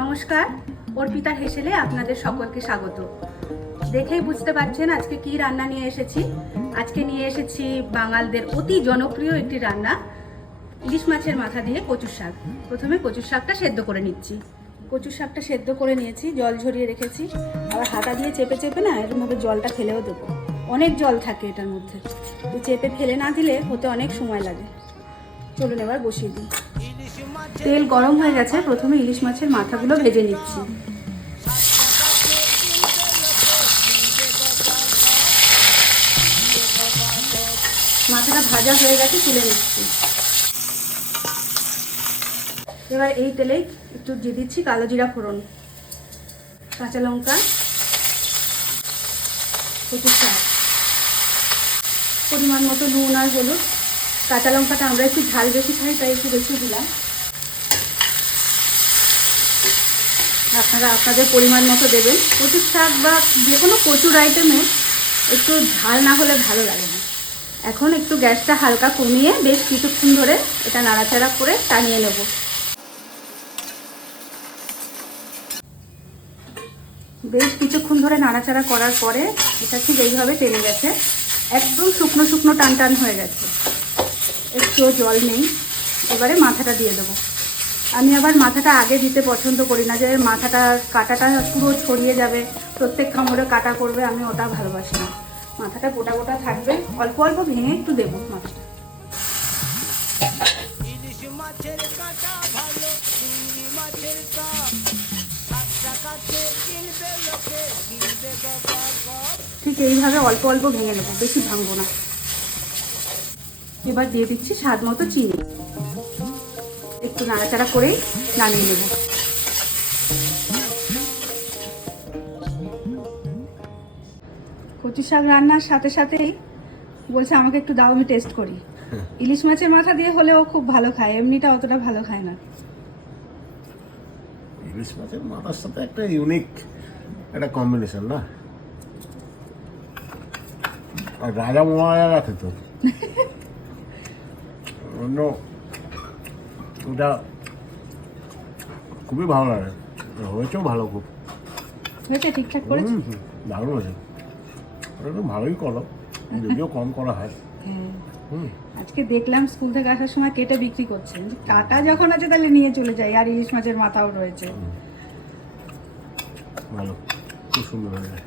নমস্কার, অর্পিতার হেসেলে আপনাদের সকলকে স্বাগত। দেখেই বুঝতে পারছেন আজকে কি রান্না নিয়ে এসেছি। আজকে নিয়ে এসেছি বাঙালদের অতি জনপ্রিয় একটি রান্না, ইলিশ মাছের মাথা দিয়ে কচুর শাক। প্রথমে কচুর শাকটা সেদ্ধ করে নিচ্ছি। কচুর শাকটা সেদ্ধ করে নিয়েছি, জল ঝরিয়ে রেখেছি। আবার হাতা দিয়ে চেপে চেপে না এরকমভাবে জলটা ফেলেও দেবো। অনেক জল থাকে এটার মধ্যে, তো চেপে ফেলে না দিলে হতে অনেক সময় লাগে। চলুন এবার বসিয়ে দিই। তেল গরম হয়ে গেছে, প্রথমে ইলিশ মাছের মাথাগুলো ভেজে নিচ্ছি। মাথাটা ভাজা হয়ে গেছে, তুলে নিচ্ছি। এবার এই তেলেই একটু দিয়ে দিচ্ছি কালো জিরা ফোড়ন, কাঁচা লঙ্কা, কচুর শাক, পরিমাণ মতো নুন আর হলুদ। কাঁচা লঙ্কাটা আমরা একটু ঝাল বেশি খাই, তাই একটু বেশি দিলাম। আপনারা আপনাদের পরিমাণ মতো দেবেন। কচুর শাক বা যে কোনো কচুর আইটেমে একটু ঝাল না হলে ভালো লাগে না। এখন একটু গ্যাসটা হালকা কমিয়ে বেশ কিছুক্ষণ ধরে এটা নাড়াচাড়া করে টানিয়ে নেব। বেশ কিছুক্ষণ ধরে নাড়াচাড়া করার পরে এটা ঠিক এইভাবে টেনে গেছে, একদম শুকনো শুকনো টান টান হয়ে গেছে, একটু জল নেই। এবারে মাথাটা দিয়ে দেবো। আমি আবার মাথাটা আগে দিতে পছন্দ করি না, যে মাথাটা কাটাটা পুরো ছড়িয়ে যাবে, প্রত্যেক কামড়ে কাটা করবে, আমি ওটা ভালোবাসি না। মাথাটা গোটা গোটা থাকবে, অল্প অল্প ভেঙে একটু দেবো মাথাটা। ঠিক এইভাবে অল্প অল্প ভেঙে নেবো, বেশি ভাঙবো না। এবার দিয়ে দিচ্ছি স্বাদ মতো চিনি। একটু নাড়াচাড়া করেই নামিয়ে নেব। কচু শাক রান্নার সাথে সাথেই বলছে আমাকে একটু দাও, আমি টেস্ট করি। ইলিশ মাছের মাথা দিয়ে হলেও খুব ভালো খায়, এমনিটা অতটা ভালো খায় না। ইলিশ মাছের মাথার সাথে একটা ইউনিক একটা কম্বিনেশন না, আর রাজা মহারাজা খেত অন্য, ওটা খুবই ভালো লাগে। হয়েছেও ভালো, খুব হয়েছে, ঠিকঠাক করেছি, দারুণ হয়েছে। একটু ভালোই করো, যদিও কম করা হয়। আজকে দেখলাম স্কুল থেকে আসার সময় কেটে বিক্রি করছেন। কাটা যখন আছে তাহলে নিয়ে চলে যাই, আর ইলিশ মাছের মাথাও রয়েছে। ভালো, খুব সুন্দর হয়ে যায়।